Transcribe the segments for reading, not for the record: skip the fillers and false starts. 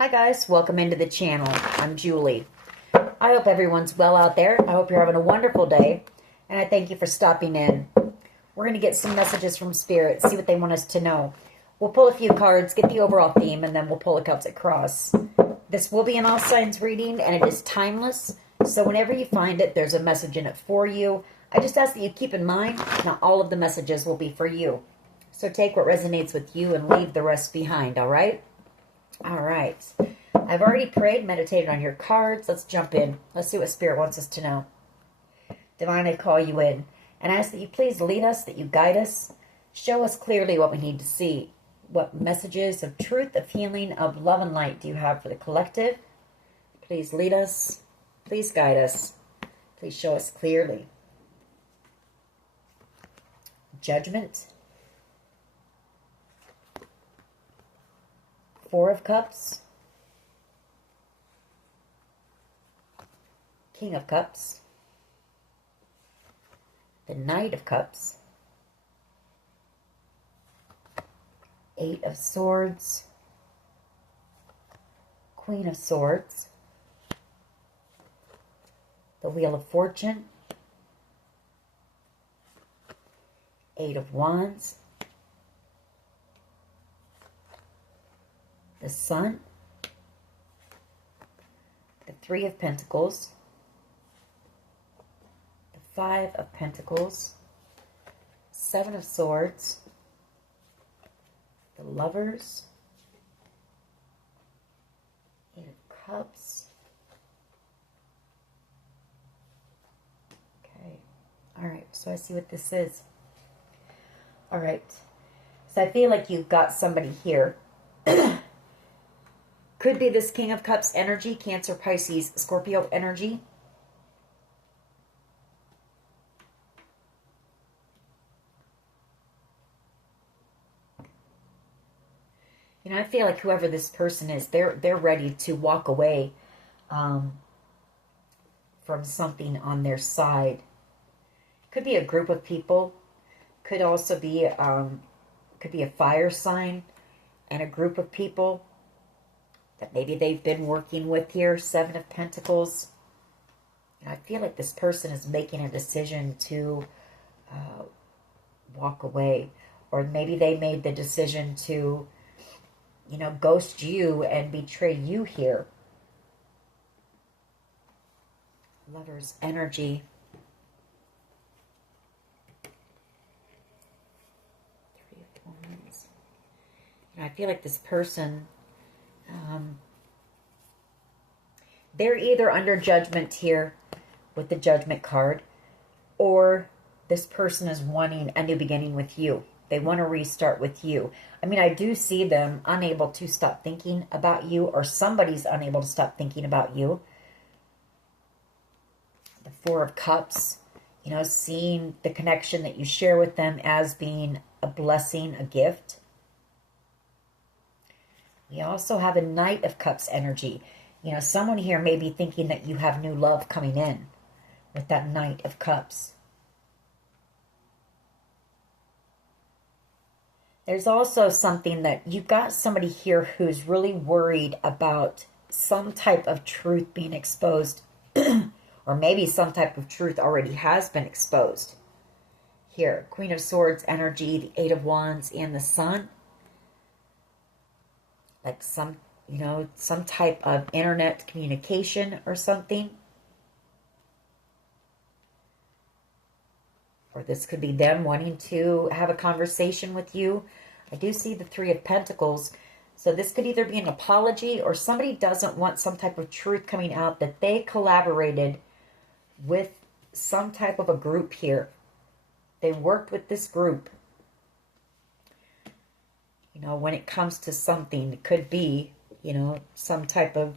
Hi guys, welcome into the channel. I'm Julie. I hope everyone's well out there. I hope you're having a wonderful day, and I thank you for stopping in. We're going to get some messages from Spirit, see what they want us to know. We'll pull a few cards, get the overall theme, and then we'll pull a Celtic Cross. This will be an all signs reading, and it is timeless, so whenever you find it, there's a message in it for you. I just ask that you keep in mind, not all of the messages will be for you. So take what resonates with you and leave the rest behind, all right? All right. I've already prayed, meditated on your cards. Let's jump in. Let's see what Spirit wants us to know. Divine, I call you in and ask that you please lead us, that you guide us. Show us clearly what we need to see. What messages of truth, of healing, of love and light do you have for the collective? Please lead us. Please guide us. Please show us clearly. Judgment. Four of Cups. King of Cups. The Knight of Cups. Eight of Swords. Queen of Swords. The Wheel of Fortune. Eight of Wands. The Sun. The Three of Pentacles. The Five of Pentacles. Seven of Swords. The Lovers. Eight of Cups. Okay. All right. So I see what this is. All right. So I feel like you've got somebody here. Could be this King of Cups energy, Cancer, Pisces, Scorpio energy. You know, I feel like whoever this person is, they're ready to walk away from something on their side. Could be a group of people. Could also be could be a fire sign and a group of people that maybe they've been working with here. Seven of Pentacles. And I feel like this person is making a decision to walk away. Or maybe they made the decision to, you know, ghost you and betray you here. Lover's energy. Three of Wands. And I feel like this person, they're either under judgment here with the Judgment card, or this person is wanting a new beginning with you. They want to restart with you. I mean, I do see them unable to stop thinking about you, or somebody's unable to stop thinking about you. The Four of Cups, you know, seeing the connection that you share with them as being a blessing, a gift. We also have a Knight of Cups energy. You know, someone here may be thinking that you have new love coming in with that Knight of Cups. There's also something that you've got somebody here who's really worried about some type of truth being exposed, or maybe some type of truth already has been exposed. Here, Queen of Swords energy, the Eight of Wands, and the Sun. Like some, you know, some type of internet communication or something. Or this could be them wanting to have a conversation with you. I do see the Three of Pentacles. So this could either be an apology, or somebody doesn't want some type of truth coming out that they collaborated with some type of a group here. They worked with this group. You know, when it comes to something, it could be, you know, some type of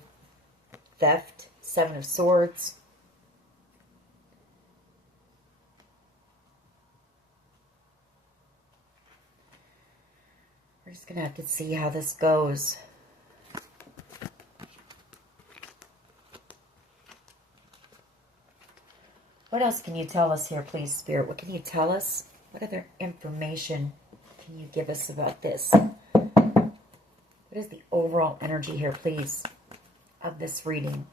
theft. Seven of Swords. We're just going to have to see how this goes. What else can you tell us here, please, Spirit? What can you tell us? What other information can you give us about this? What is the overall energy here, please, of this reading?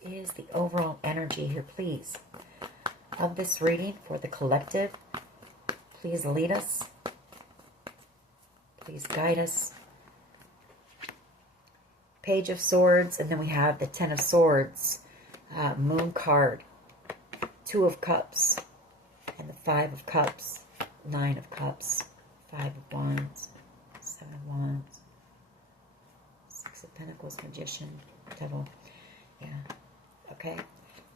What is the overall energy here, please, of this reading for the collective? Please lead us. Please guide us. Page of Swords, and then we have the Ten of Swords, Moon card, Two of Cups, and the Five of Cups, Nine of Cups, Five of Wands, Seven of Wands, Six of Pentacles, Magician, Devil. Yeah. Okay.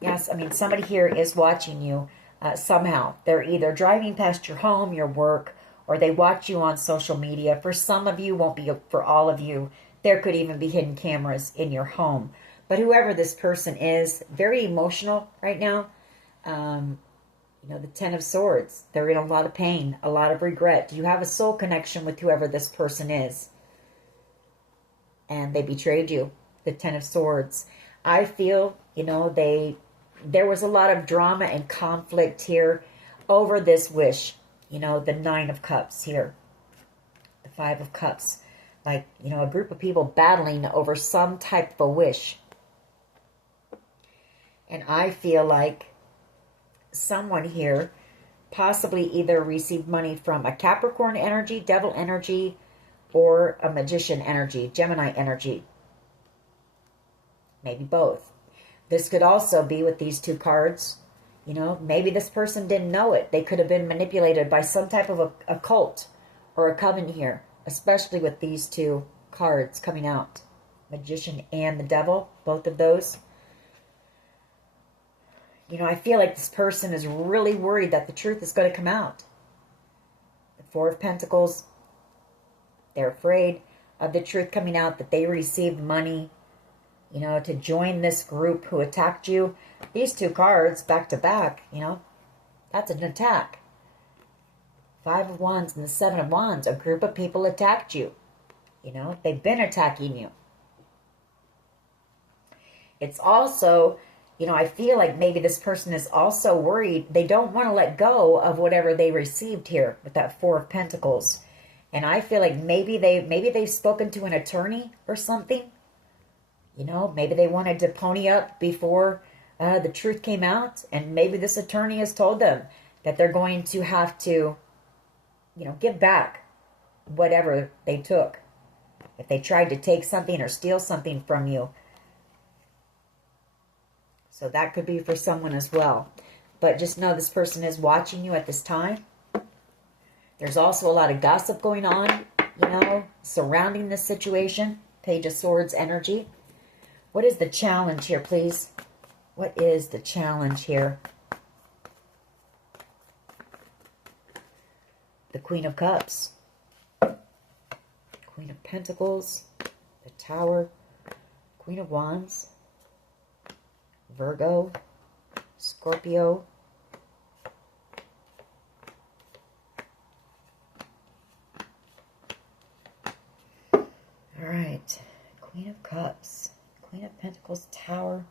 Yes, I mean, somebody here is watching you somehow. They're either driving past your home, your work, or they watch you on social media. For some of you, won't be for all of you. There could even be hidden cameras in your home. But whoever this person is, very emotional right now. You know, the Ten of Swords. They're in a lot of pain, a lot of regret. You have a soul connection with whoever this person is. And they betrayed you. The Ten of Swords. I feel, you know, there was a lot of drama and conflict here over this wish. You know, the Nine of Cups here. The Five of Cups. Like, you know, a group of people battling over some type of a wish. And I feel like someone here possibly either received money from a Capricorn energy, Devil energy, or a Magician energy, Gemini energy. Maybe both. This could also be with these two cards. You know, maybe this person didn't know it. They could have been manipulated by some type of a cult or a coven here, especially with these two cards coming out. Magician and the Devil, both of those. You know, I feel like this person is really worried that the truth is going to come out. The Four of Pentacles, they're afraid of the truth coming out, that they received money, you know, to join this group who attacked you. These two cards, back to back, you know, that's an attack. Five of Wands and the Seven of Wands, a group of people attacked you. You know, they've been attacking you. It's also, you know, I feel like maybe this person is also worried. They don't want to let go of whatever they received here with that Four of Pentacles. And I feel like maybe they've spoken to an attorney or something. You know, maybe they wanted to pony up before the truth came out. And maybe this attorney has told them that they're going to have to, you know, give back whatever they took. If they tried to take something or steal something from you. So that could be for someone as well. But just know this person is watching you at this time. There's also a lot of gossip going on, you know, surrounding this situation. Page of Swords energy. What is the challenge here, please? What is the challenge here? The Queen of Cups. Queen of Pentacles. The Tower. Queen of Wands. Virgo, Scorpio, all right, Queen of Cups, Queen of Pentacles, Tower,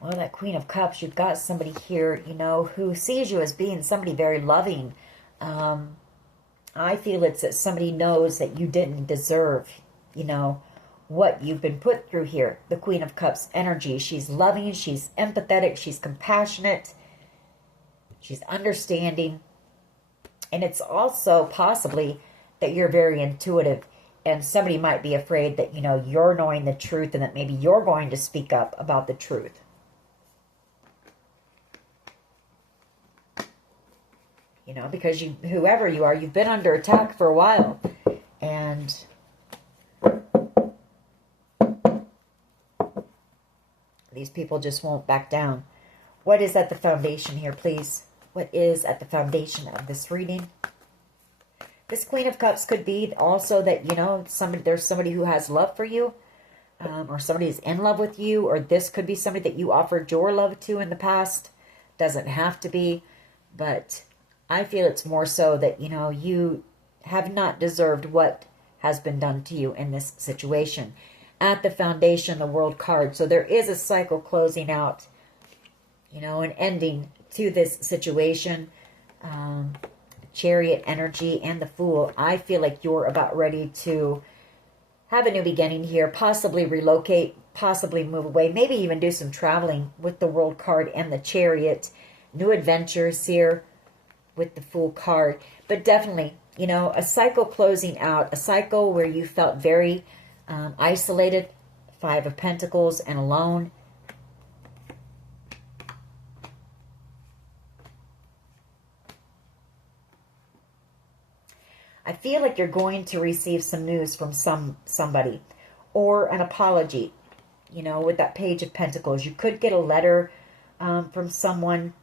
well, that Queen of Cups, you've got somebody here, you know, who sees you as being somebody very loving. I feel it's that somebody knows that you didn't deserve, you know, what you've been put through here. The Queen of Cups energy. She's loving, she's empathetic, she's compassionate, she's understanding. And it's also possibly that you're very intuitive. And somebody might be afraid that, you know, you're knowing the truth and that maybe you're going to speak up about the truth. You know, because you, whoever you are, you've been under attack for a while. And these people just won't back down. What is at the foundation here, please? What is at the foundation of this reading? This Queen of Cups could be also that, you know, there's somebody who has love for you. Or somebody is in love with you. Or this could be somebody that you offered your love to in the past. Doesn't have to be. But I feel it's more so that, you know, you have not deserved what has been done to you in this situation. at the foundation, the World card. So there is a cycle closing out, you know, an ending to this situation. Chariot energy and the Fool. I feel like you're about ready to have a new beginning here, possibly relocate, possibly move away, maybe even do some traveling with the World card and the Chariot. New adventures here with the Fool card. But definitely, you know, a cycle closing out, a cycle where you felt very isolated, Five of Pentacles, and alone. I feel like you're going to receive some news from somebody or an apology, you know, with that Page of Pentacles. You could get a letter from someone,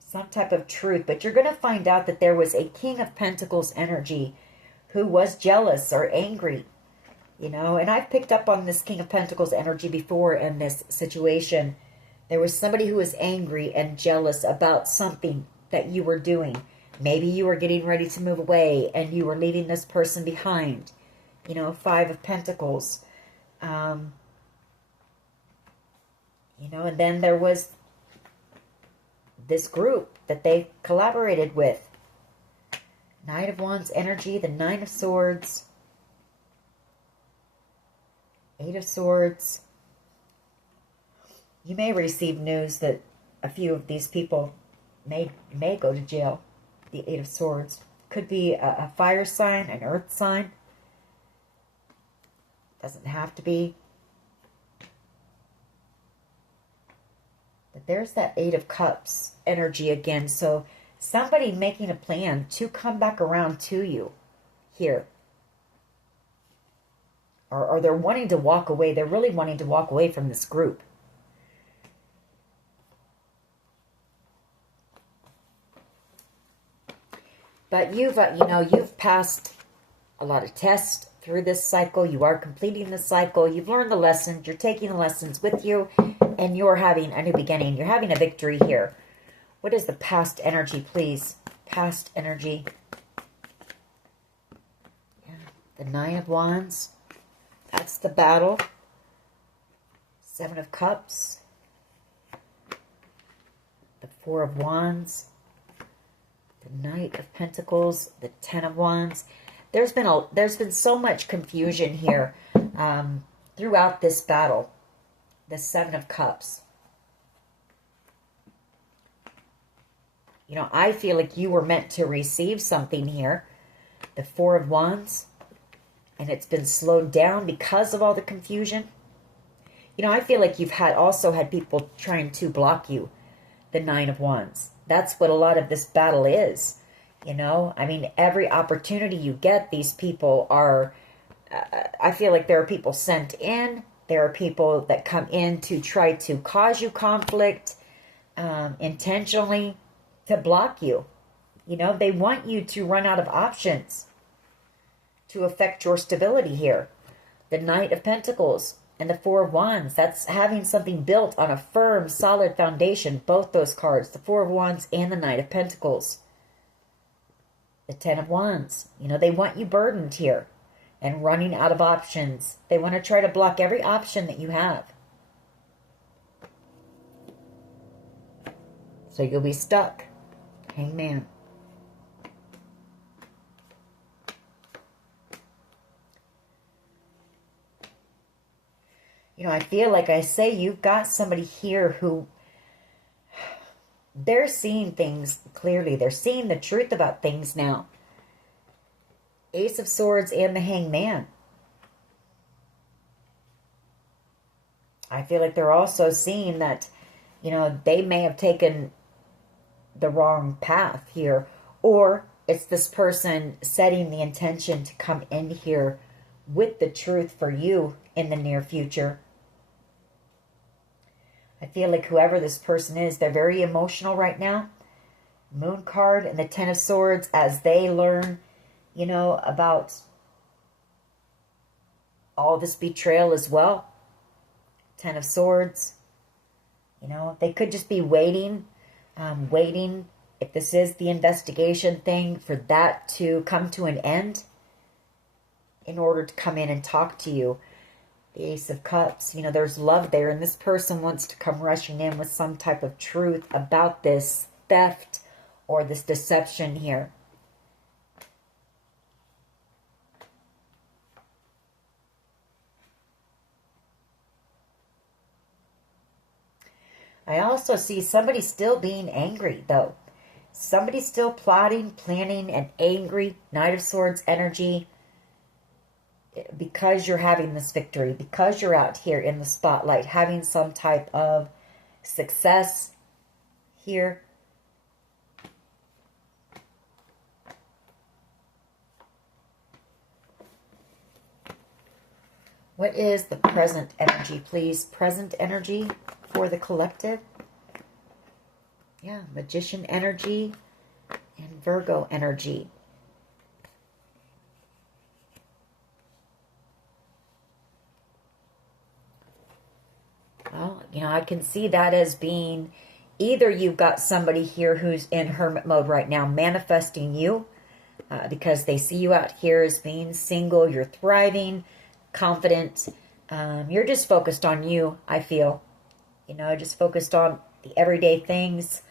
some type of truth, but you're going to find out that there was a King of Pentacles energy who was jealous or angry, you know, and I've picked up on this King of Pentacles energy before in this situation. There was somebody who was angry and jealous about something that you were doing. Maybe you were getting ready to move away and you were leaving this person behind. You know, Five of Pentacles. You know, and then there was this group that they collaborated with. Knight of Wands energy, the Nine of Swords. Eight of Swords. You may receive news that a few of these people may go to jail. The Eight of Swords. Could be a fire sign, an earth sign. Doesn't have to be. But there's that Eight of Cups energy again. So somebody making a plan to come back around to you here. Or they're wanting to walk away. They're really wanting to walk away from this group. But you've passed a lot of tests through this cycle. You are completing the cycle. You've learned the lessons. You're taking the lessons with you. And you're having a new beginning. You're having a victory here. What is the past energy, please? Past energy. Yeah. The Nine of Wands. That's the battle. Seven of Cups. The Four of Wands. The Knight of Pentacles, the Ten of Wands. There's been so much confusion here throughout this battle. The Seven of Cups. You know, I feel like you were meant to receive something here. The Four of Wands. And it's been slowed down because of all the confusion. You know, I feel like you've also had people trying to block you. The Nine of Wands. That's what a lot of this battle is. You know, I mean, every opportunity you get, these people are, I feel like there are people sent in. There are people that come in to try to cause you conflict intentionally to block you. You know, they want you to run out of options to affect your stability here. The Knight of Pentacles and the Four of Wands. That's having something built on a firm, solid foundation. Both those cards, the Four of Wands and the Knight of Pentacles. The Ten of Wands. You know, they want you burdened here and running out of options. They want to try to block every option that you have. So you'll be stuck. Hangman. You know, I feel like I say you've got somebody here who they're seeing things clearly. They're seeing the truth about things now. Ace of Swords and the Hangman. I feel like they're also seeing that, you know, they may have taken the wrong path here. Or it's this person setting the intention to come in here with the truth for you in the near future. I feel like whoever this person is, they're very emotional right now. Moon card and the Ten of Swords as they learn, you know, about all this betrayal as well. Ten of Swords. You know, they could just be waiting, if this is the investigation thing, for that to come to an end in order to come in and talk to you. The Ace of Cups, you know, there's love there, and this person wants to come rushing in with some type of truth about this theft or this deception here. I also see somebody still being angry, though. Somebody's still plotting, planning, and angry. Knight of Swords energy. Because you're having this victory, because you're out here in the spotlight, having some type of success here. What is the present energy, please? Present energy for the collective. Yeah, Magician energy and Virgo energy. Well, you know, I can see that as being either you've got somebody here who's in hermit mode right now manifesting you because they see you out here as being single, you're thriving, confident. You're just focused on you, I feel. You know, just focused on the everyday things.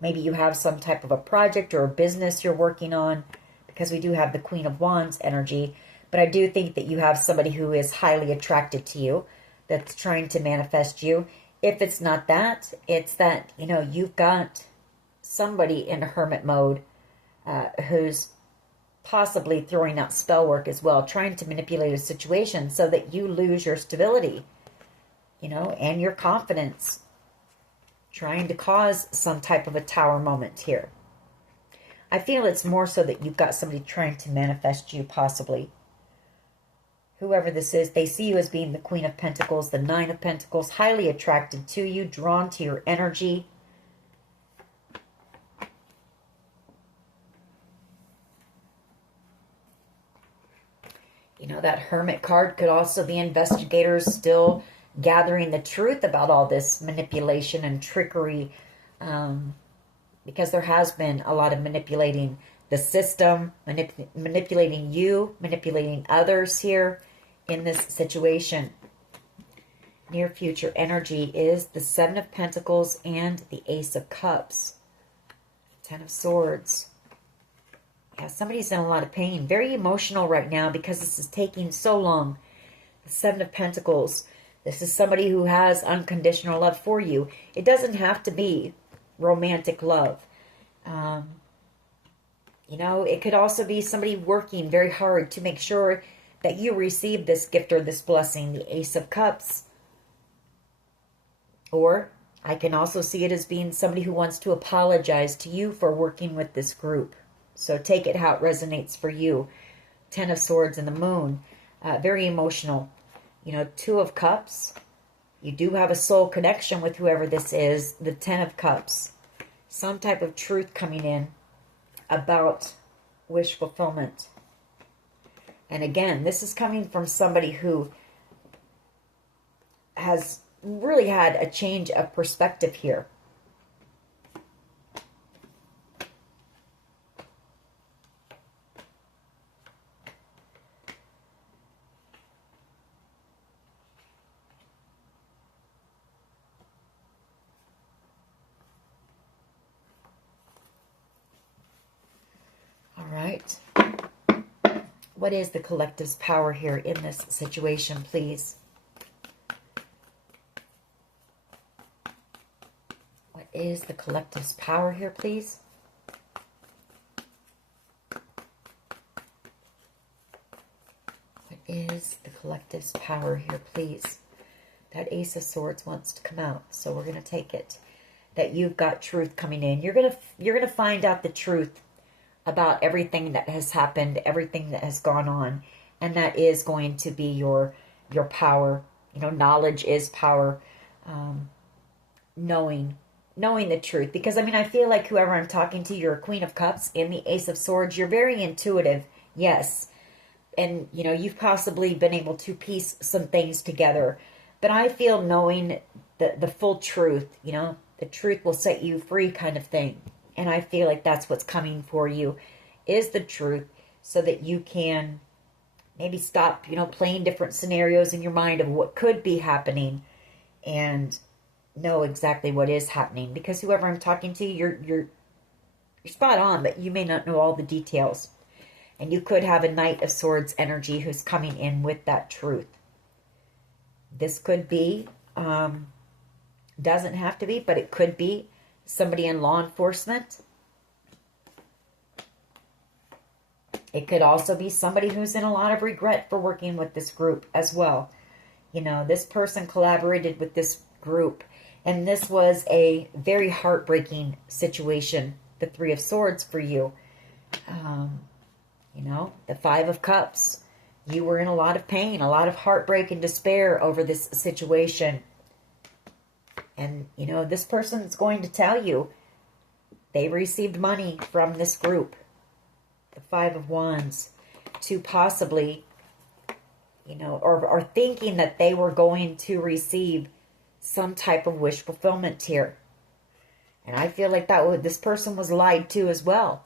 Maybe you have some type of a project or a business you're working on because we do have the Queen of Wands energy. But I do think that you have somebody who is highly attracted to you that's trying to manifest you. If it's not that, it's that, you know, you've got somebody in hermit mode who's possibly throwing out spell work as well, trying to manipulate a situation so that you lose your stability, you know, and your confidence, trying to cause some type of a tower moment here. I feel it's more so that you've got somebody trying to manifest you, possibly. Whoever this is, they see you as being the Queen of Pentacles, the Nine of Pentacles, highly attracted to you, drawn to your energy. You know, that Hermit card could also be investigators still gathering the truth about all this manipulation and trickery, because there has been a lot of manipulating the system, manipulating you, manipulating others here in this situation. Near future energy is the Seven of Pentacles and the Ace of Cups. Ten of Swords. Yeah, somebody's in a lot of pain. Very emotional right now because this is taking so long. The Seven of Pentacles. This is somebody who has unconditional love for you. It doesn't have to be romantic love. You know, it could also be somebody working very hard to make sure that you receive this gift or this blessing, the Ace of Cups. Or I can also see it as being somebody who wants to apologize to you for working with this group. So take it how it resonates for you. Ten of Swords and the Moon. Very emotional. You know, Two of Cups. You do have a soul connection with whoever this is. The Ten of Cups. Some type of truth coming in about wish fulfillment. And again, this is coming from somebody who has really had a change of perspective here. All right. What is the collective's power here in this situation, please? What is the collective's power here, please? What is the collective's power here, please? That Ace of Swords wants to come out, so we're going to take it. That you've got truth coming in. You're gonna find out the truth about everything that has happened, everything that has gone on, and that is going to be your power. You know, knowledge is power. Knowing the truth, because I mean, I feel like whoever I'm talking to, you're a Queen of Cups in the Ace of Swords. You're very intuitive, yes, and you know, you've possibly been able to piece some things together. But I feel knowing the full truth, you know, the truth will set you free, kind of thing. And I feel like that's what's coming for you, is the truth, so that you can Maybe stop, playing different scenarios in your mind of what could be happening and know exactly what is happening. Because whoever I'm talking to, you're spot on, but you may not know all the details. And you could have a Knight of Swords energy who's coming in with that truth. This could be, doesn't have to be, but it could be somebody in law enforcement. It could also be somebody who's in a lot of regret for working with this group as well. This person collaborated with this group, and this was a very heartbreaking situation, the Three of Swords for you. The Five of Cups. You were in a lot of pain, a lot of heartbreak and despair over this situation. And, this person's going to tell you they received money from this group, the Five of Wands, to possibly, or thinking that they were going to receive some type of wish fulfillment here. And I feel like this person was lied to as well.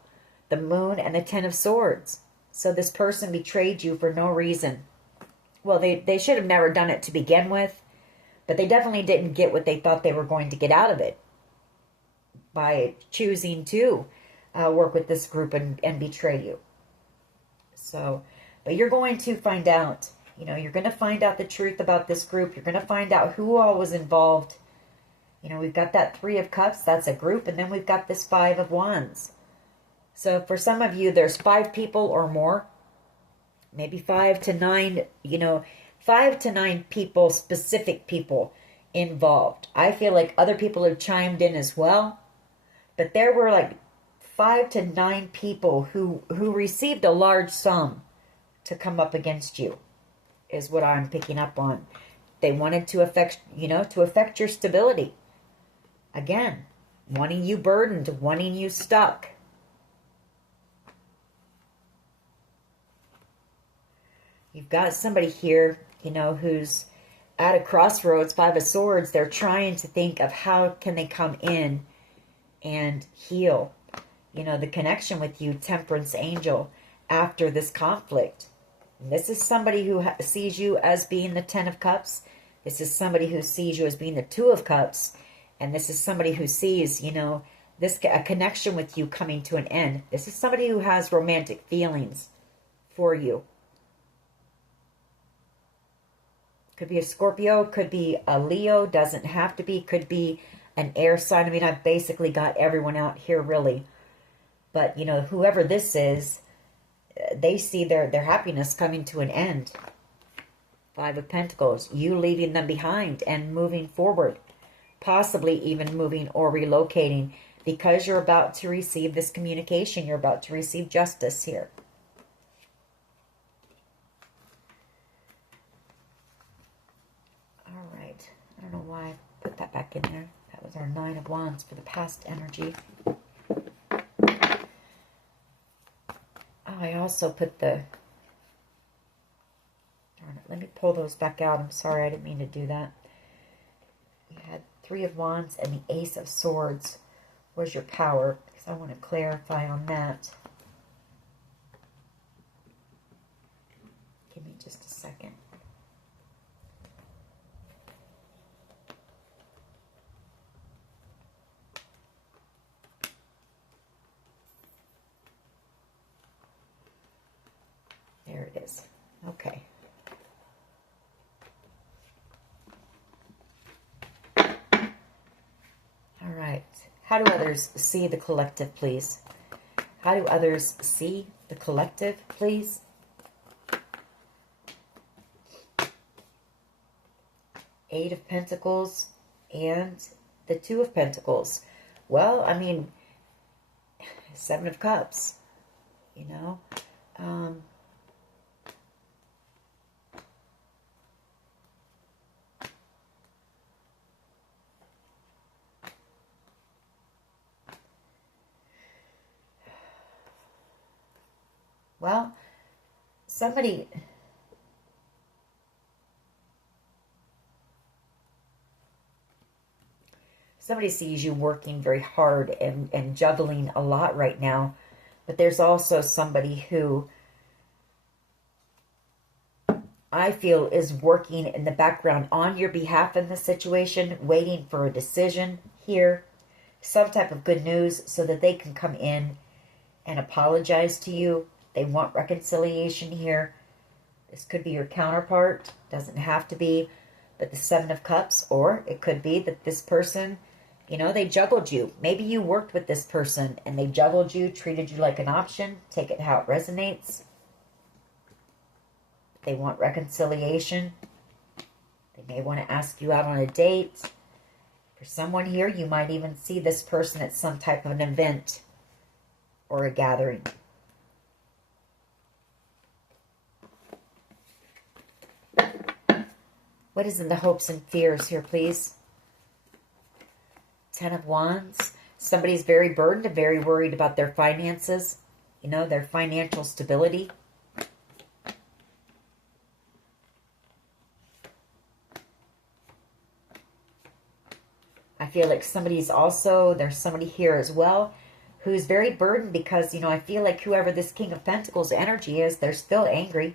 The Moon and the Ten of Swords. So this person betrayed you for no reason. Well, they should have never done it to begin with, but they definitely didn't get what they thought they were going to get out of it by choosing to work with this group and betray you. So, but you're going to find out. You're going to find out the truth about this group. You're going to find out who all was involved. We've got that Three of Cups. That's a group. And then we've got this Five of Wands. So for some of you, there's 5 people or more. Maybe 5 to 9, 5 to 9 people, specific people involved. I feel like other people have chimed in as well. But there were like 5 to 9 people who received a large sum to come up against you, is what I'm picking up on. They wanted to affect your stability. Again, wanting you burdened, wanting you stuck. You've got somebody here, who's at a crossroads, Five of Swords. They're trying to think of how can they come in and heal, the connection with you, Temperance Angel, after this conflict. And this is somebody who sees you as being the Ten of Cups. This is somebody who sees you as being the Two of Cups. And this is somebody who sees, a connection with you coming to an end. This is somebody who has romantic feelings for you. Could be a Scorpio, could be a Leo, doesn't have to be, could be an air sign. I mean, I've basically got everyone out here, really. But, whoever this is, they see their happiness coming to an end. Five of Pentacles, you leaving them behind and moving forward. Possibly even moving or relocating, because you're about to receive this communication. You're about to receive justice here. I don't know why I put that back in there. That was our Nine of Wands for the past energy. Oh, I also put the... Darn it, let me pull those back out. I'm sorry, I didn't mean to do that. You had Three of Wands and the Ace of Swords was your power, because I want to clarify on that. Give me just a second. There it is. Okay. All right. How do others see the collective, please? How do others see the collective, please? Eight of Pentacles and the Two of Pentacles. Well, I mean, Seven of Cups, Well, somebody sees you working very hard and juggling a lot right now. But there's also somebody who I feel, is working in the background on your behalf in this situation, waiting for a decision here, some type of good news so that they can come in and apologize to you. They want reconciliation here. This could be your counterpart, doesn't have to be, but the Seven of Cups, or it could be that this person, you know, they juggled you. Maybe you worked with this person and they juggled you, treated you like an option. Take it how it resonates. They want reconciliation. They may want to ask you out on a date. For someone here, you might even see this person at some type of an event or a gathering. What is in the hopes and fears here, please? Ten of Wands. Somebody's very burdened and very worried about their finances. You know, their financial stability. I feel like there's somebody here as well who's very burdened because, you know, I feel like whoever this King of Pentacles energy is, they're still angry.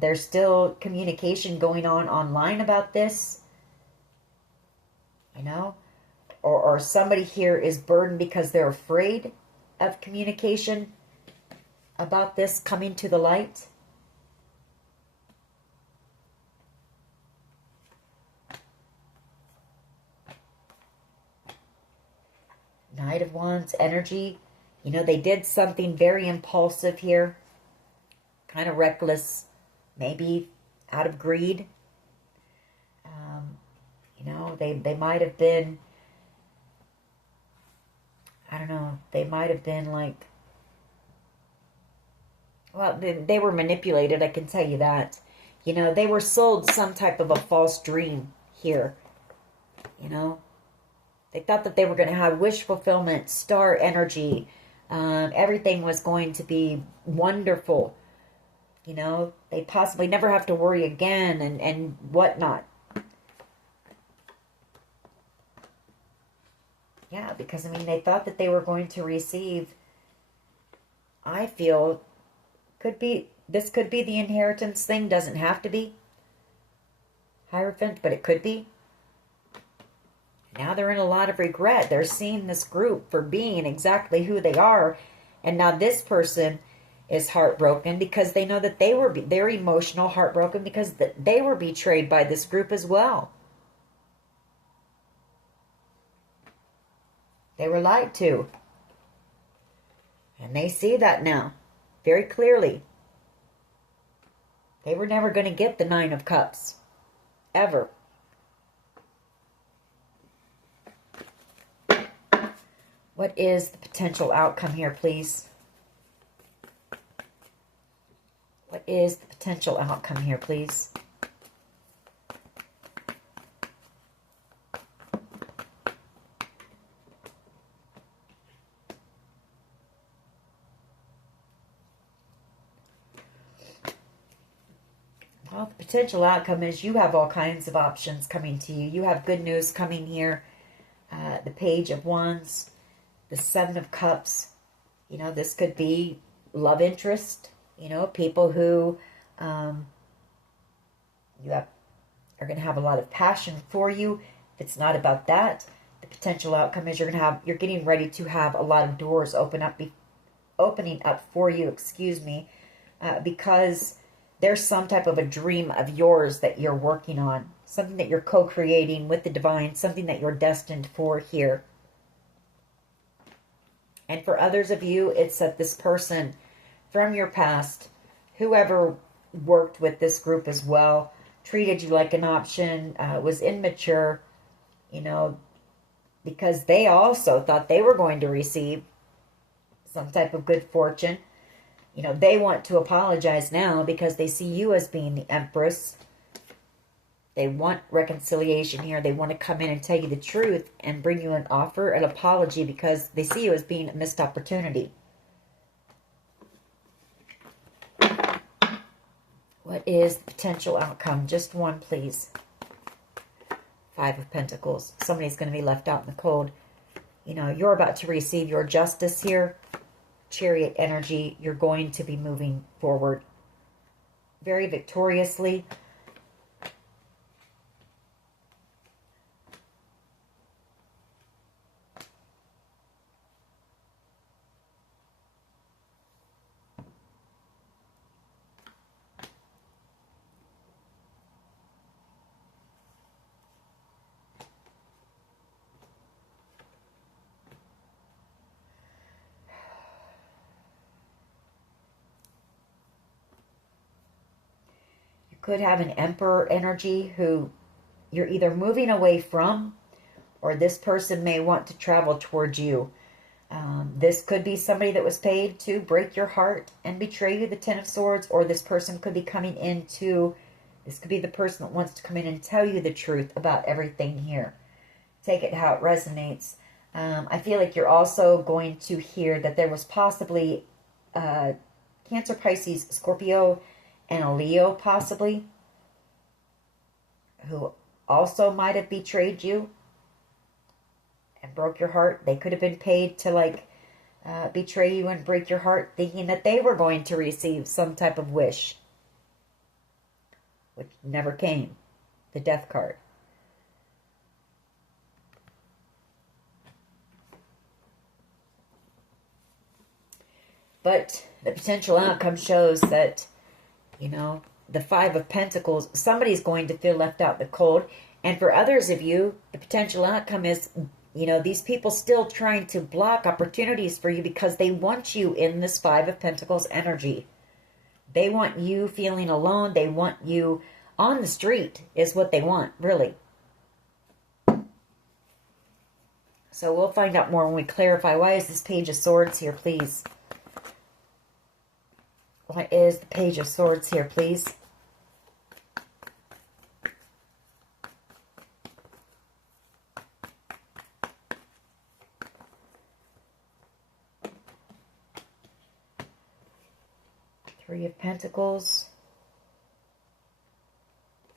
There's still communication going on online about this, you know, or somebody here is burdened because they're afraid of communication about this coming to the light. Knight of Wands energy. You know, they did something very impulsive here, kind of reckless. Maybe out of greed. You know, they might have been, I don't know, they might have been like, well, they were manipulated, I can tell you that. You know, they were sold some type of a false dream here. You know, they thought that they were going to have wish fulfillment, star energy. Everything was going to be wonderful. You know, they possibly never have to worry again and whatnot. Yeah, because, I mean, they thought that they were going to receive, I feel, this could be the inheritance thing. Doesn't have to be Hierophant, but it could be. Now they're in a lot of regret. They're seeing this group for being exactly who they are. And now this person is heartbroken because they know that they're emotional, heartbroken because they were betrayed by this group as well. They were lied to. And they see that now very clearly. They were never going to get the Nine of Cups. Ever. What is the potential outcome here, please? What is the potential outcome here, please? Well, the potential outcome is you have all kinds of options coming to you. You have good news coming here. The Page of Wands, the Seven of Cups. You know, this could be love interest. You know, people who are going to have a lot of passion for you. If it's not about that, the potential outcome is you're getting ready to have a lot of doors opening up for you, because there's some type of a dream of yours that you're working on, something that you're co-creating with the divine, something that you're destined for here. And for others of you, it's that this person from your past, whoever worked with this group as well, treated you like an option, was immature, you know, because they also thought they were going to receive some type of good fortune. You know, they want to apologize now because they see you as being the Empress. They want reconciliation here. They want to come in and tell you the truth and bring you an offer, an apology, because they see you as being a missed opportunity. What is the potential outcome? Just one, please. Five of Pentacles. Somebody's going to be left out in the cold. You know, you're about to receive your justice here. Chariot energy. You're going to be moving forward. very victoriously. Could have an Emperor energy who you're either moving away from, or this person may want to travel towards you. This could be somebody that was paid to break your heart and betray you, the Ten of Swords, or this person could be coming into, this could be the person that wants to come in and tell you the truth about everything here. Take it how it resonates. I feel like you're also going to hear that there was possibly Cancer, Pisces, Scorpio, and a Leo possibly, who also might have betrayed you and broke your heart. They could have been paid to betray you and break your heart, thinking that they were going to receive some type of wish, which never came. The Death card. But the potential outcome shows that, the Five of Pentacles, somebody's going to feel left out in the cold. And for others of you, the potential outcome is, these people still trying to block opportunities for you because they want you in this Five of Pentacles energy. They want you feeling alone. They want you on the street is what they want, really. So we'll find out more when we clarify. Why is this Page of Swords here, please? Why is the Page of Swords here, please? Three of Pentacles.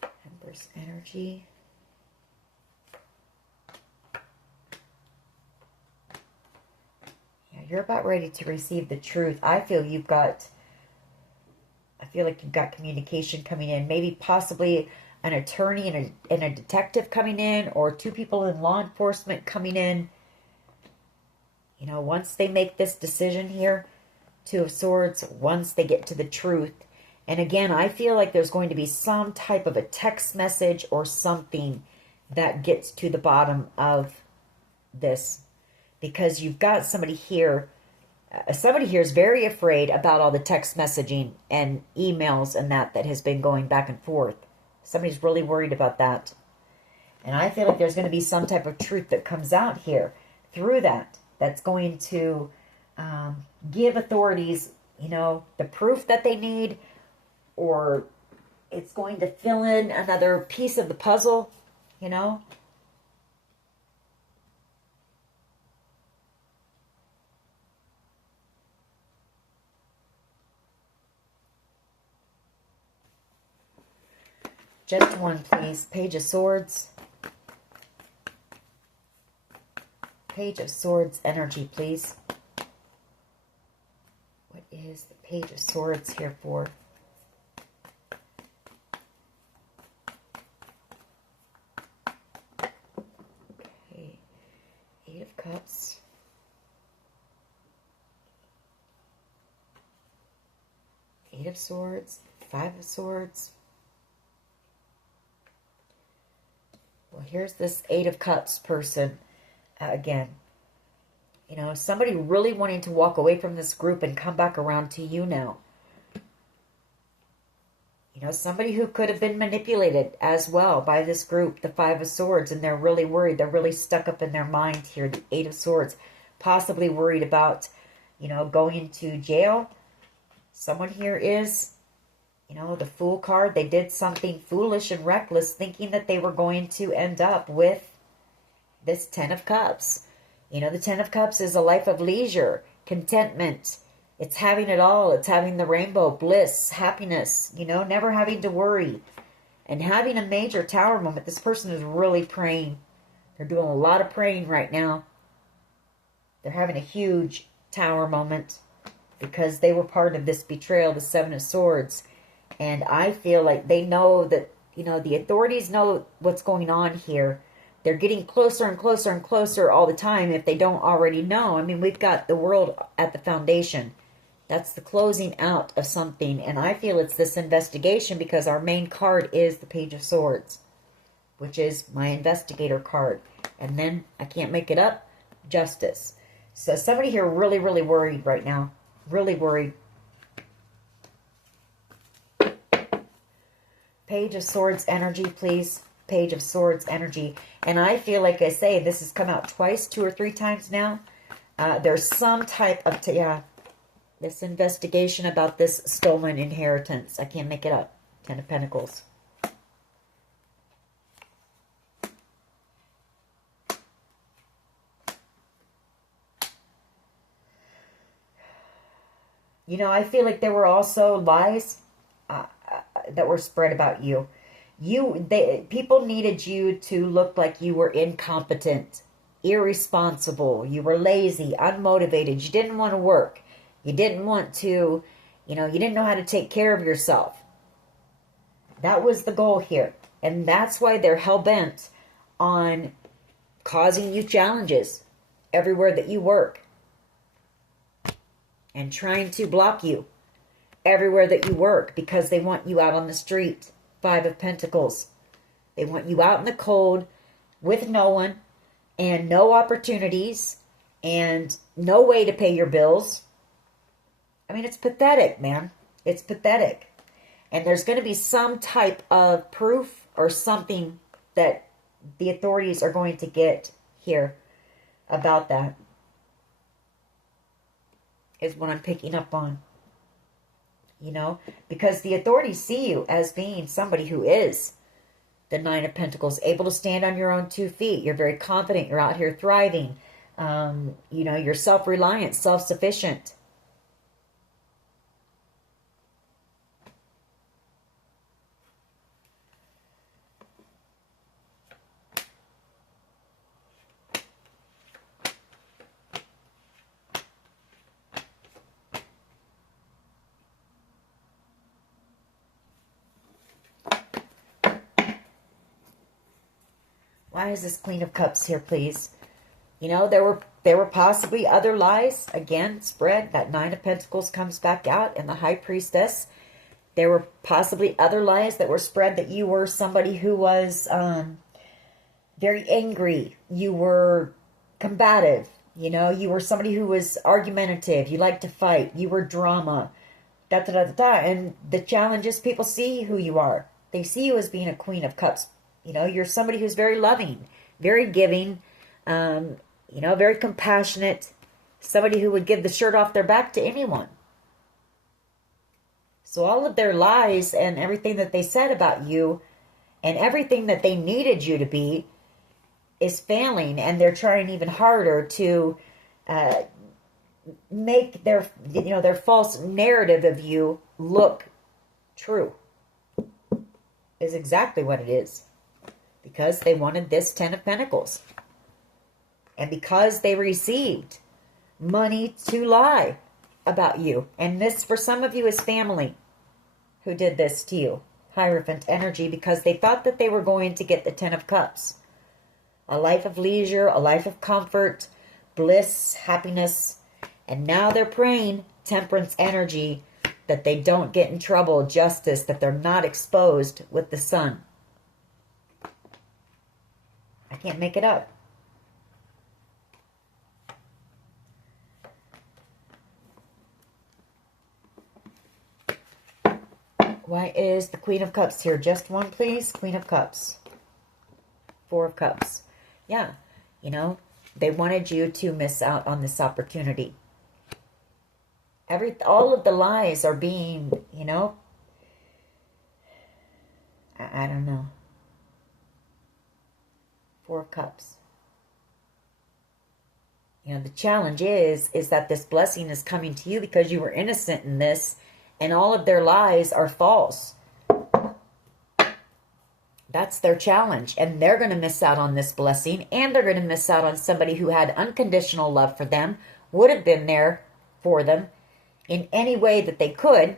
Empress energy. Yeah, you're about ready to receive the truth. I feel like you've got communication coming in. Maybe possibly an attorney and a detective coming in, or two people in law enforcement coming in. Once they make this decision here, Two of Swords, once they get to the truth. And again, I feel like there's going to be some type of a text message or something that gets to the bottom of this. Because you've got somebody here. Somebody here is very afraid about all the text messaging and emails and that has been going back and forth. Somebody's really worried about that. And I feel like there's going to be some type of truth that comes out here through that. That's going to give authorities, the proof that they need, or it's going to fill in another piece of the puzzle, Just one, please. Page of Swords. Page of Swords energy, please. What is the Page of Swords here for? Okay. Eight of Cups. Eight of Swords. Five of Swords. Well, here's this Eight of Cups person again. Somebody really wanting to walk away from this group and come back around to you now. Somebody who could have been manipulated as well by this group, the Five of Swords, and they're really worried. They're really stuck up in their mind here, the Eight of Swords. Possibly worried about, going into jail. Someone here is... the Fool card. They did something foolish and reckless thinking that they were going to end up with this Ten of Cups. The Ten of Cups is a life of leisure, contentment. It's having it all. It's having the rainbow, bliss, happiness, never having to worry. And having a major tower moment. This person is really praying. They're doing a lot of praying right now. They're having a huge tower moment because they were part of this betrayal, the Seven of Swords. And I feel like they know that, the authorities know what's going on here. They're getting closer and closer and closer all the time if they don't already know. I mean, we've got the world at the foundation. That's the closing out of something. And I feel it's this investigation because our main card is the Page of Swords, which is my investigator card. And then, I can't make it up, Justice. So somebody here really, really worried right now. Really worried. Page of Swords energy, please. Page of Swords energy. And I feel like I say, this has come out twice, 2 or 3 times now. There's some type of, this investigation about this stolen inheritance. I can't make it up. 10 of Pentacles. I feel like there were also lies that were spread about you. People needed you to look like you were incompetent, irresponsible, you were lazy, unmotivated, you didn't want to work, you didn't want to, you didn't know how to take care of yourself. That was the goal here. And that's why they're hell-bent on causing you challenges everywhere that you work. And trying to block you everywhere that you work because they want you out on the street. 5 of Pentacles. They want you out in the cold with no one and no opportunities and no way to pay your bills. I mean, it's pathetic, man. It's pathetic. And there's going to be some type of proof or something that the authorities are going to get here about that. Is what I'm picking up on. Because the authorities see you as being somebody who is the 9 of Pentacles, able to stand on your own 2 feet. You're very confident. You're out here thriving. You're self-reliant, self-sufficient. Why is this Queen of Cups here, please? There were possibly other lies, again, spread. That 9 of Pentacles comes back out, and the High Priestess. There were possibly other lies that were spread that you were somebody who was very angry. You were combative. You were somebody who was argumentative. You liked to fight. You were drama. And the challenge is people see who you are. They see you as being a Queen of Cups. You're somebody who's very loving, very giving, very compassionate, somebody who would give the shirt off their back to anyone. So all of their lies and everything that they said about you and everything that they needed you to be is failing, and they're trying even harder to make their false narrative of you look true. Is exactly what it is. Because they wanted this 10 of Pentacles. And because they received money to lie about you. And this, for some of you, is family who did this to you. Hierophant energy, because they thought that they were going to get the 10 of Cups. A life of leisure, a life of comfort, bliss, happiness. And now they're praying, Temperance energy, that they don't get in trouble, justice, that they're not exposed with the sun. I can't make it up. Why is the Queen of Cups here? Just one, please. Queen of Cups. 4 of Cups. Yeah, they wanted you to miss out on this opportunity. All of the lies are being, I don't know. 4 of Cups. The challenge is that this blessing is coming to you because you were innocent in this, and all of their lies are false. That's their challenge, and they're going to miss out on this blessing, and they're going to miss out on somebody who had unconditional love for them, would have been there for them in any way that they could,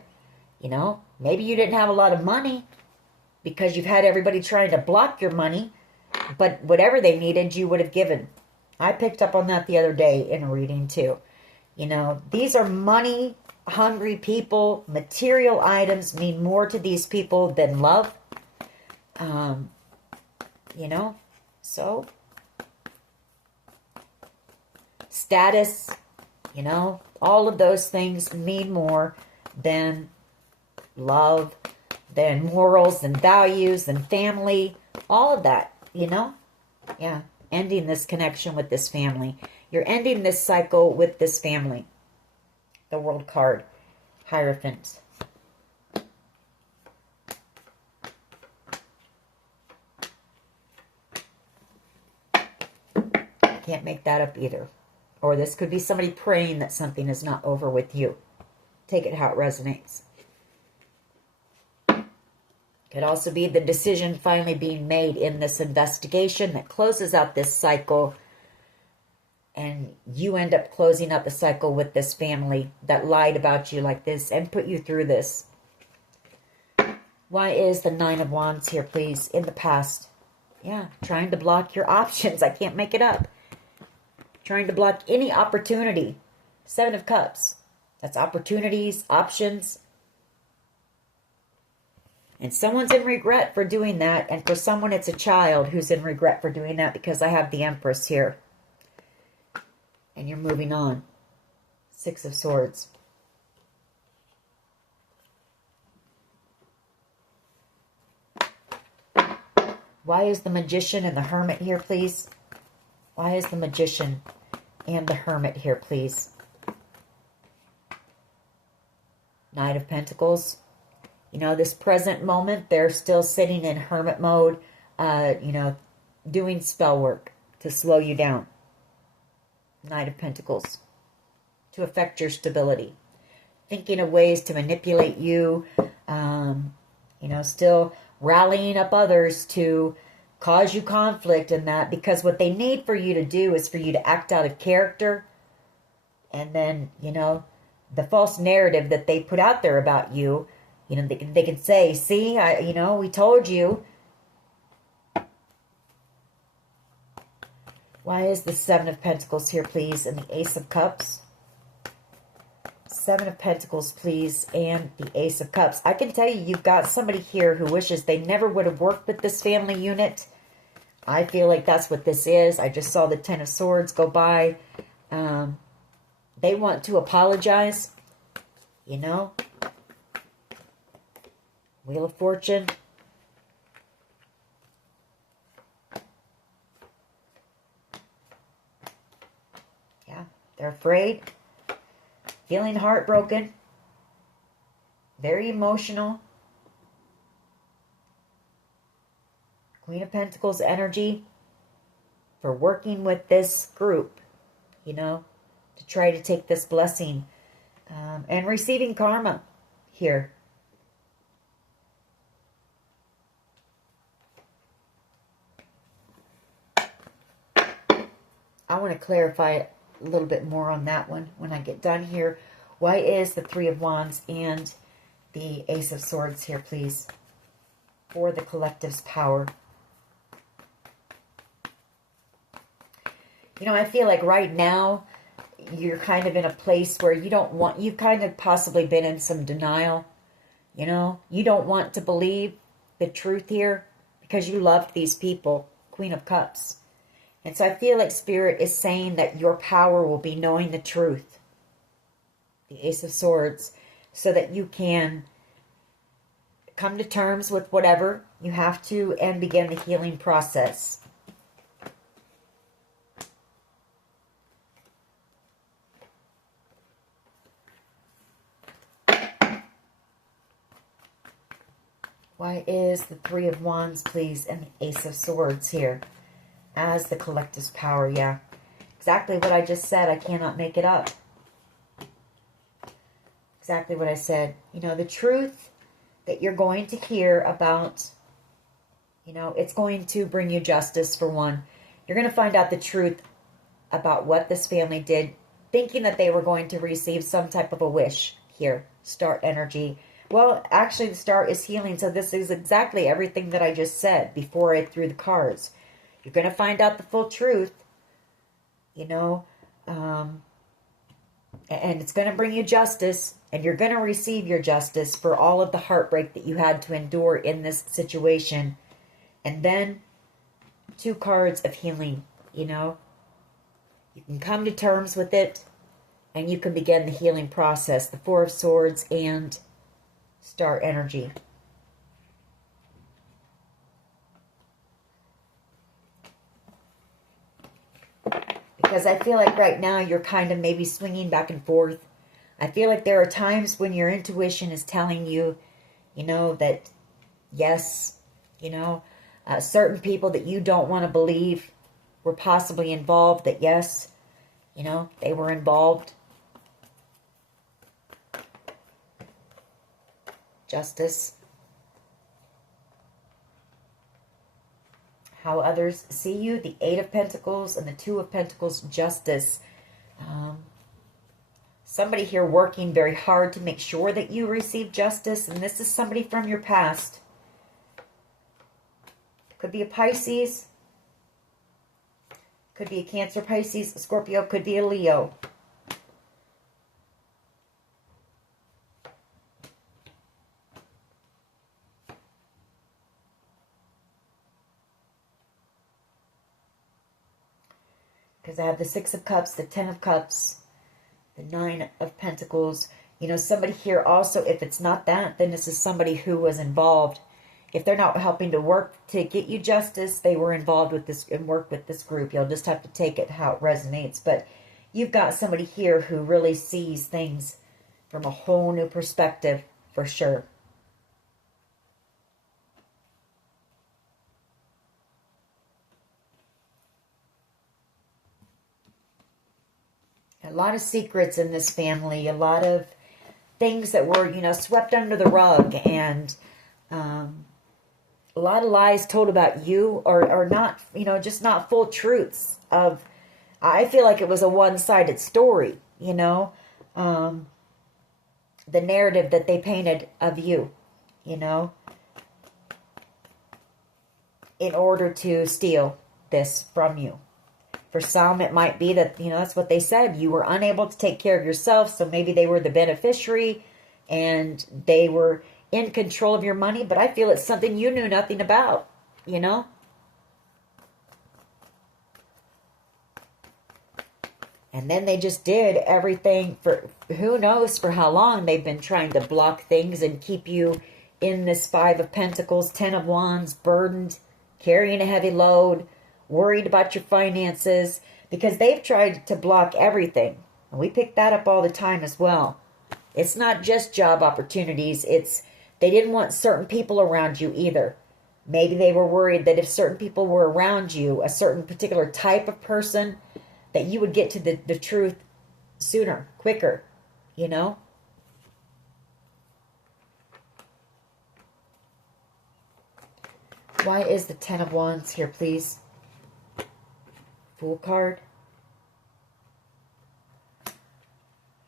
Maybe you didn't have a lot of money because you've had everybody trying to block your money, but whatever they needed, you would have given. I picked up on that the other day in a reading too. You know, these are money hungry people. Material items mean more to these people than love. You know, so status, you know, all of those things mean more than love, than morals, than values, than family, all of that, you know? Yeah, ending this connection with this family. You're ending this cycle with this family. The World card, Hierophant. Can't make that up either. Or this could be somebody praying that something is not over with you. Take it how it resonates. Could also be the decision finally being made in this investigation that closes out this cycle, and you end up closing out the cycle with this family that lied about you like this and put you through this. Why is the Nine of Wands here, please? In the past. Yeah, trying to block your options. I can't make it up. Trying to block any opportunity. Seven of Cups. That's opportunities, options. And someone's in regret for doing that. And for someone, it's a child who's in regret for doing that, because I have the Empress here. And you're moving on. Six of Swords. Why is the Magician and the Hermit here, please? Why is the Magician and the Hermit here, please? Knight of Pentacles. You know, this present moment, they're still sitting in hermit mode, you know, doing spell work to slow you down. Knight of Pentacles. To affect your stability. Thinking of ways to manipulate you. You know, still rallying up others to cause you conflict in that, because what they need for you to do is for you to act out of character. And then, you know, the false narrative that they put out there about you, you know, they can say, see, you know, we told you. Why is the Seven of Pentacles here, please, and the Ace of Cups? Seven of Pentacles, please, and the Ace of Cups. I can tell you, you've got somebody here who wishes they never would have worked with this family unit. I feel like that's what this is. I just saw the Ten of Swords go by. They want to apologize, you know. Wheel of Fortune. Yeah, they're afraid. Feeling heartbroken. Very emotional. Queen of Pentacles energy for working with this group, you know, to try to take this blessing and receiving karma here. I want to clarify a little bit more on that one when I get done here. Why is the Three of Wands and the Ace of Swords here, please? For the collective's power. You know, I feel like right now you're kind of in a place where you don't want, you've kind of possibly been in some denial. You know, you don't want to believe the truth here because you loved these people. Queen of Cups. And so I feel like Spirit is saying that your power will be knowing the truth. The Ace of Swords. So that you can come to terms with whatever you have to and begin the healing process. Why is the Three of Wands, please, and the Ace of Swords here? As the collective's power, yeah. Exactly what I just said. I cannot make it up. Exactly what I said. You know, the truth that you're going to hear about, you know, it's going to bring you justice, for one. You're going to find out the truth about what this family did, thinking that they were going to receive some type of a wish here. Start energy. Well, actually, the Star is healing. So this is exactly everything that I just said before I threw the cards. You're going to find out the full truth, you know, and it's going to bring you justice, and you're going to receive your justice for all of the heartbreak that you had to endure in this situation. And then 2 cards of healing, you know. You can come to terms with it, and you can begin the healing process. The 4 of Swords and Star energy. Because I feel like right now you're kind of maybe swinging back and forth. I feel like there are times when your intuition is telling you, you know, that yes, you know, certain people that you don't want to believe were possibly involved, that yes, you know, they were involved. Justice. How others see you, the 8 of Pentacles and the 2 of Pentacles, justice. Somebody here working very hard to make sure that you receive justice, and this is somebody from your past. Could be a Pisces, could be a Cancer, Pisces, Scorpio, could be a Leo. Because I have the 6 of Cups, the 10 of Cups, the 9 of Pentacles. You know, somebody here also, if it's not that, then this is somebody who was involved. If they're not helping to work to get you justice, they were involved with this and work with this group. You'll just have to take it how it resonates. But you've got somebody here who really sees things from a whole new perspective, for sure. A lot of secrets in this family, a lot of things that were, you know, swept under the rug, and a lot of lies told about you, or not, you know, just not full truths of, I feel like it was a one-sided story, you know, the narrative that they painted of you, you know, in order to steal this from you. For some, it might be that, you know, that's what they said. You were unable to take care of yourself, so maybe they were the beneficiary and they were in control of your money, but I feel it's something you knew nothing about, you know? And then they just did everything for, who knows for how long they've been trying to block things and keep you in this 5 of Pentacles, 10 of Wands, burdened, carrying a heavy load, worried about your finances, because they've tried to block everything. And we pick that up all the time as well. It's not just job opportunities. It's, they didn't want certain people around you either. Maybe they were worried that if certain people were around you, a certain particular type of person, that you would get to the truth sooner, quicker, you know? Why is the 10 of Wands here, please? Fool card.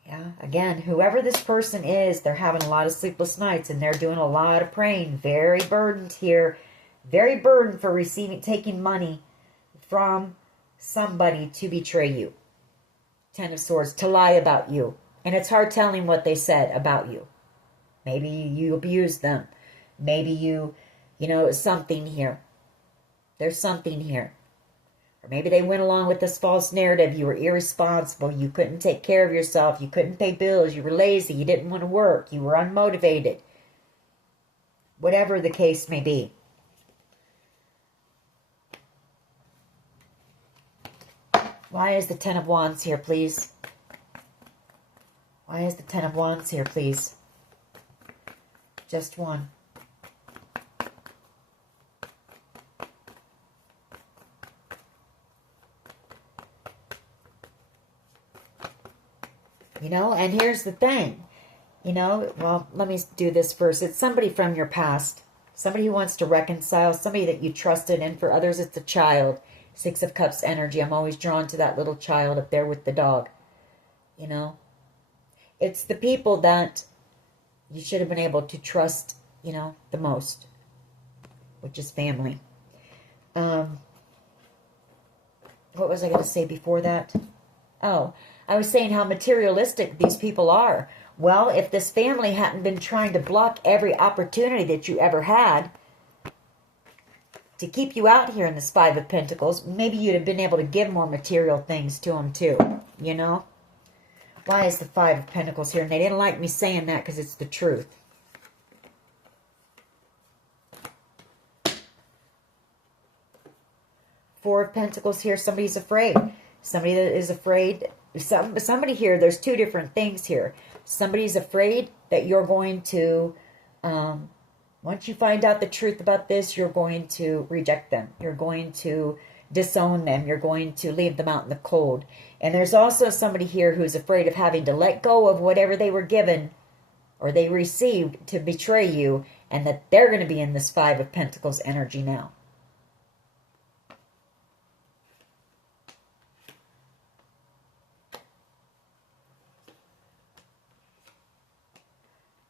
Yeah, again, whoever this person is, they're having a lot of sleepless nights and they're doing a lot of praying. Very burdened here. Very burdened for taking money from somebody to betray you. 10 of Swords, to lie about you. And it's hard telling what they said about you. Maybe you abused them. Maybe you know, something here. There's something here. Or maybe they went along with this false narrative. You were irresponsible. You couldn't take care of yourself. You couldn't pay bills. You were lazy. You didn't want to work. You were unmotivated. Whatever the case may be. Why is the 10 of Wands here, please? Why is the 10 of Wands here, please? Just one. You know, and here's the thing. You know, well, let me do this first. It's somebody from your past. Somebody who wants to reconcile. Somebody that you trusted. And for others, it's a child. 6 of Cups energy. I'm always drawn to that little child up there with the dog. You know. It's the people that you should have been able to trust, you know, the most, which is family. What was I going to say before that? Oh, I was saying how materialistic these people are. Well, if this family hadn't been trying to block every opportunity that you ever had to keep you out here in this Five of Pentacles, maybe you'd have been able to give more material things to them too, you know? Why is the Five of Pentacles here? And they didn't like me saying that because it's the truth. Four of Pentacles here. Somebody's afraid. Somebody that is afraid. Somebody here, there's two different things here. Somebody's afraid that you're going to, once you find out the truth about this, you're going to reject them. You're going to disown them. You're going to leave them out in the cold. And there's also somebody here who's afraid of having to let go of whatever they were given or they received to betray you, and that they're going to be in this Five of Pentacles energy now.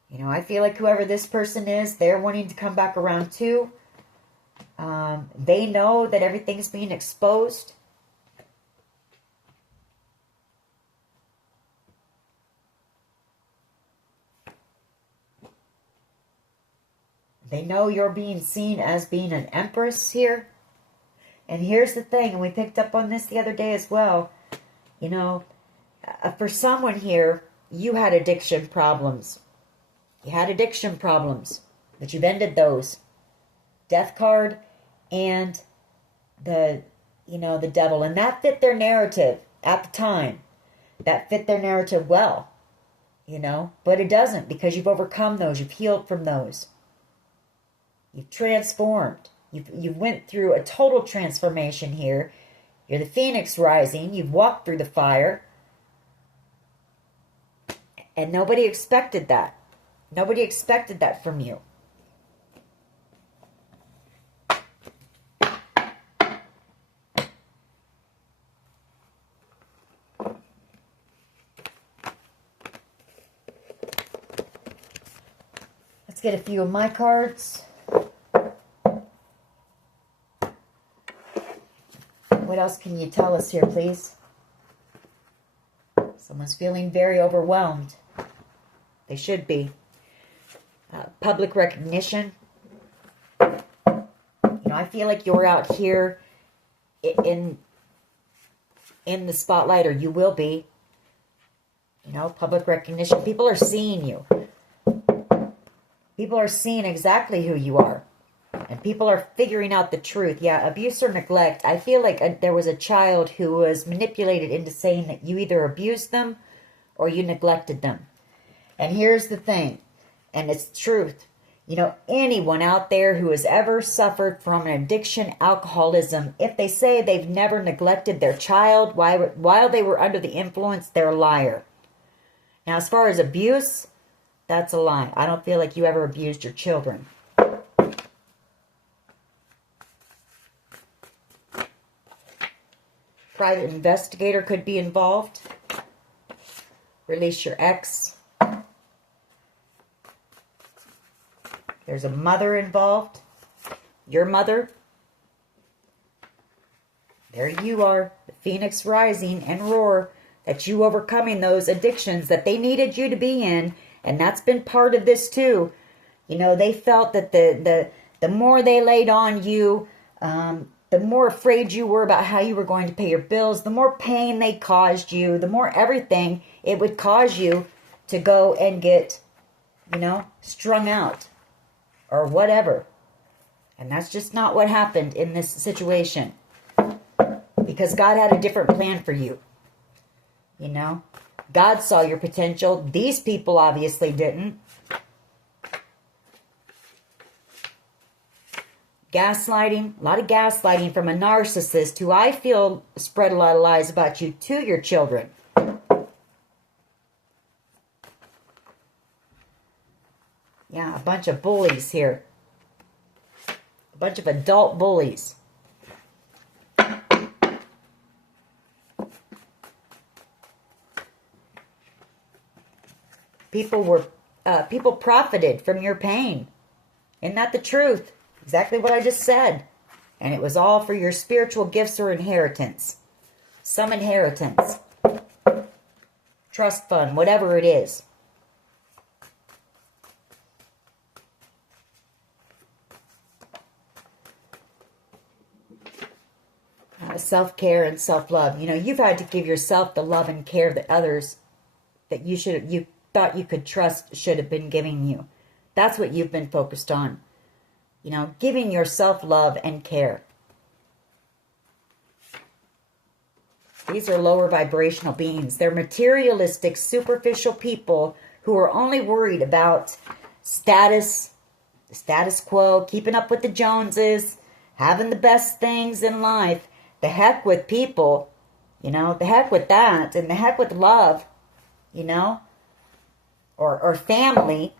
You know, I feel like whoever this person is, they're wanting to come back around too. They know that everything's being exposed. They know you're being seen as being an empress here. And here's the thing, and we picked up on this the other day as well. You know, for someone here, you had addiction problems. You had addiction problems, but you've ended those. Death card and the devil. And that fit their narrative at the time. That fit their narrative well, you know. But it doesn't, because you've overcome those. You've healed from those. You've transformed. You went through a total transformation here. You're the phoenix rising. You've walked through the fire. And nobody expected that. Nobody expected that from you. Let's get a few of my cards. What else can you tell us here, please? Someone's feeling very overwhelmed. They should be. Public recognition. You know, I feel like you're out here in the spotlight, or you will be. You know, public recognition. People are seeing you. People are seeing exactly who you are. And people are figuring out the truth. Yeah, abuse or neglect. I feel like there was a child who was manipulated into saying that you either abused them or you neglected them. And here's the thing, and it's the truth. You know, anyone out there who has ever suffered from an addiction, alcoholism, if they say they've never neglected their child while they were under the influence, they're a liar. Now, as far as abuse, that's a lie. I don't feel like you ever abused your children. Private investigator could be involved. Release your ex. There's a mother involved. Your mother. There you are. The phoenix rising and roar. That you overcoming those addictions that they needed you to be in. And that's been part of this too. You know, they felt that the more they laid on you, the more afraid you were about how you were going to pay your bills, the more pain they caused you, the more everything it would cause you to go and get, you know, strung out or whatever. And that's just not what happened in this situation. Because God had a different plan for you. You know, God saw your potential. These people obviously didn't. Gaslighting, a lot of gaslighting from a narcissist who I feel spread a lot of lies about you to your children. Yeah, a bunch of bullies here. A bunch of adult bullies. People were people profited from your pain. Isn't that the truth? Exactly what I just said. And it was all for your spiritual gifts or inheritance. Some inheritance. Trust fund, whatever it is. Self-care and self-love. You know, you've had to give yourself the love and care that others that you thought you could trust should have been giving you. That's what you've been focused on. You know, giving yourself love and care. These are lower vibrational beings. They're materialistic, superficial people who are only worried about status, the status quo, keeping up with the Joneses, having the best things in life. The heck with people, you know, the heck with that, and the heck with love, you know, or family,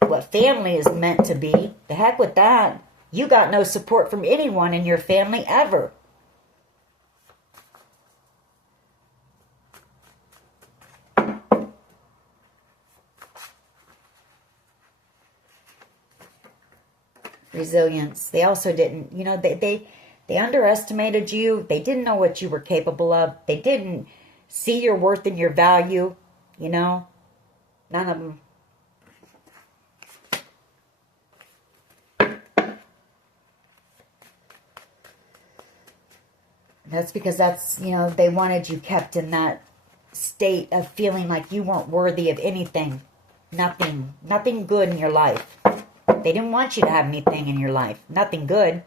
what family is meant to be. The heck with that. You got no support from anyone in your family ever. Resilience. They also didn't, you know, they underestimated you. They didn't know what you were capable of. They didn't see your worth and your value, you know. None of them. That's because you know, they wanted you kept in that state of feeling like you weren't worthy of anything. Nothing good in your life. They didn't want you to have anything in your life. Nothing good.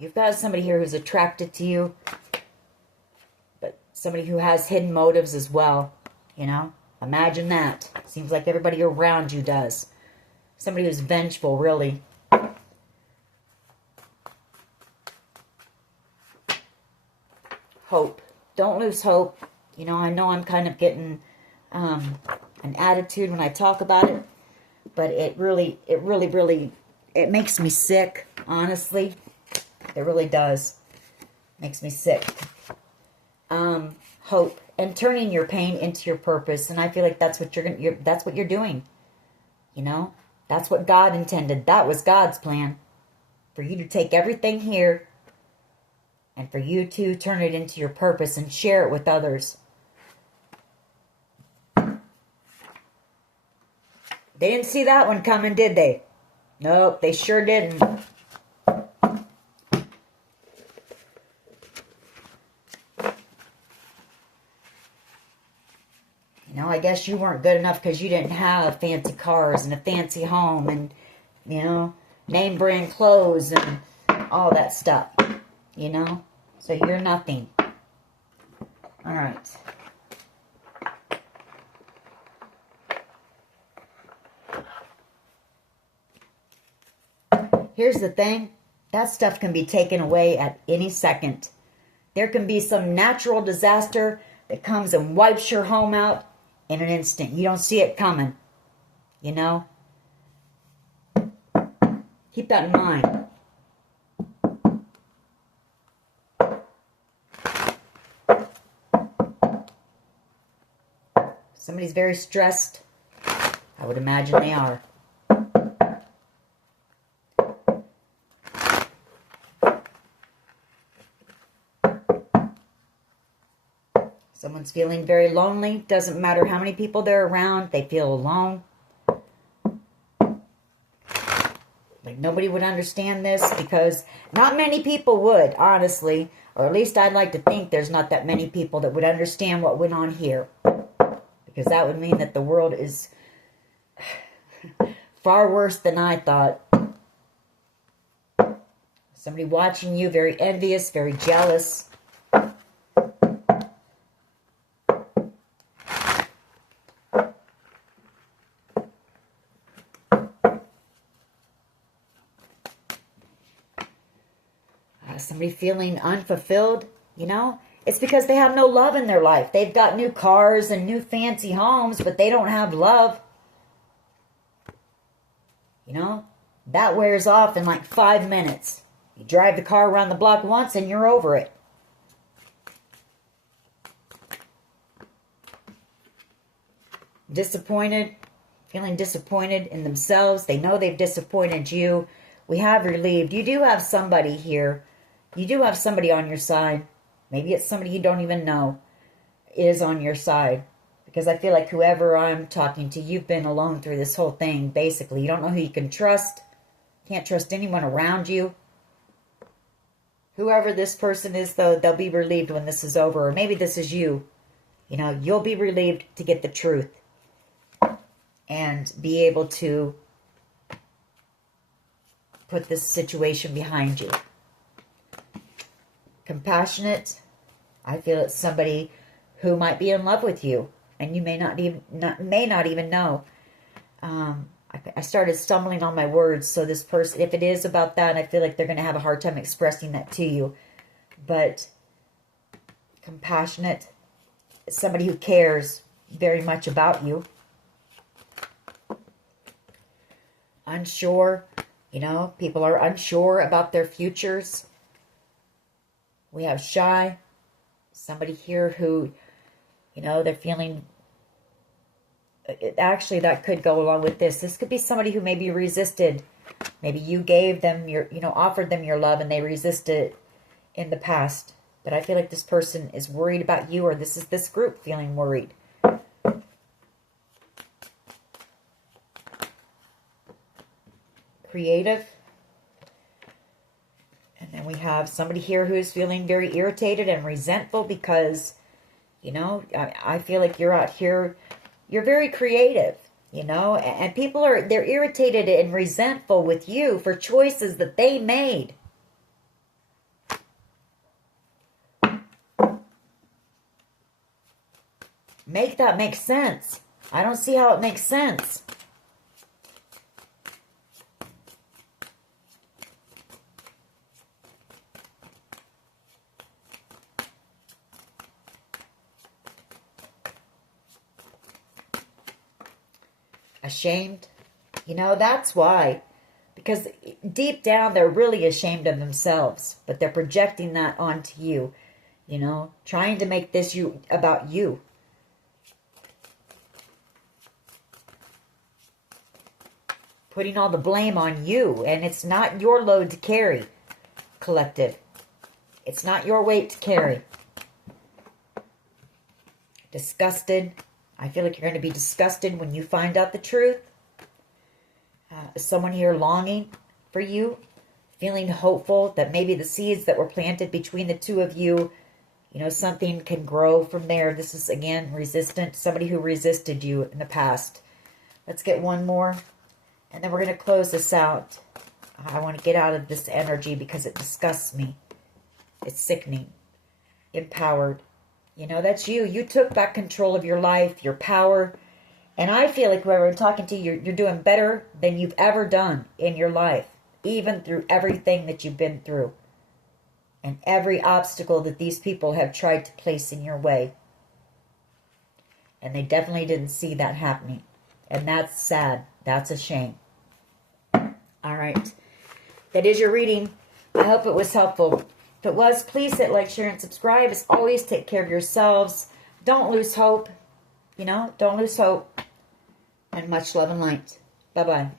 You've got somebody here who's attracted to you, but somebody who has hidden motives as well, you know? Imagine that. Seems like everybody around you does. Somebody who's vengeful, really. Hope. Don't lose hope. You know I'm kind of getting an attitude when I talk about it, but it really, it makes me sick, honestly. It really does. Makes me sick. Hope and turning your pain into your purpose, and I feel like that's what that's what you're doing. You know, that's what God intended. That was God's plan, for you to take everything here, and for you to turn it into your purpose and share it with others. They didn't see that one coming, did they? Nope, they sure didn't. You know, I guess you weren't good enough because you didn't have fancy cars and a fancy home and, you know, name brand clothes and all that stuff. You know? So you're nothing. All right. Here's the thing. That stuff can be taken away at any second. There can be some natural disaster that comes and wipes your home out in an instant. You don't see it coming. You know? Keep that in mind. Somebody's very stressed. I would imagine they are. Someone's feeling very lonely. Doesn't matter how many people they're around, they feel alone. Like nobody would understand this, because not many people would, honestly. Or at least I'd like to think there's not that many people that would understand what went on here. Because that would mean that the world is far worse than I thought. Somebody watching you, very envious, very jealous. Somebody feeling unfulfilled, you know? It's because they have no love in their life. They've got new cars and new fancy homes, but they don't have love. You know? That wears off in like 5 minutes. You drive the car around the block once and you're over it. disappointed, feeling disappointed in themselves. They know they've disappointed you. We have relieved. You do have somebody here. You do have somebody on your side. Maybe it's somebody you don't even know is on your side. Because I feel like whoever I'm talking to, you've been alone through this whole thing, basically. You don't know who you can trust. Can't trust anyone around you. Whoever this person is, though, they'll be relieved when this is over. Or maybe this is you. You know, you'll be relieved to get the truth. And be able to put this situation behind you. Compassionate. I feel it's somebody who might be in love with you. And you may not even know. I started stumbling on my words. So this person, if it is about that, I feel like they're going to have a hard time expressing that to you. But compassionate, somebody who cares very much about you. Unsure, you know, people are unsure about their futures. We have shy, somebody here who, you know, they're feeling, actually that could go along with this. This could be somebody who maybe resisted. Maybe you gave them your, you know, offered them your love and they resisted in the past. But I feel like this person is worried about you, or this is this group feeling worried. Creative. And then we have somebody here who is feeling very irritated and resentful because, you know, I feel like you're out here, you're very creative, you know, and people they're irritated and resentful with you for choices that they made. Make that make sense. I don't see how it makes sense. Ashamed. You know, that's why. Because deep down, they're really ashamed of themselves. But they're projecting that onto you. You know, trying to make this about you. Putting all the blame on you. And it's not your load to carry, collective. It's not your weight to carry. Disgusted. I feel like you're going to be disgusted when you find out the truth. Someone here longing for you. Feeling hopeful that maybe the seeds that were planted between the two of you, you know, something can grow from there. This is, again, resistant. Somebody who resisted you in the past. Let's get one more. And then we're going to close this out. I want to get out of this energy because it disgusts me. It's sickening. Empowered. You know, that's you. You took back control of your life, your power. And I feel like whoever I'm talking to, you're doing better than you've ever done in your life. Even through everything that you've been through. And every obstacle that these people have tried to place in your way. And they definitely didn't see that happening. And that's sad. That's a shame. All right. That is your reading. I hope it was helpful. If it was, please hit like, share, and subscribe. As always, take care of yourselves. Don't lose hope. You know, don't lose hope. And much love and light. Bye-bye.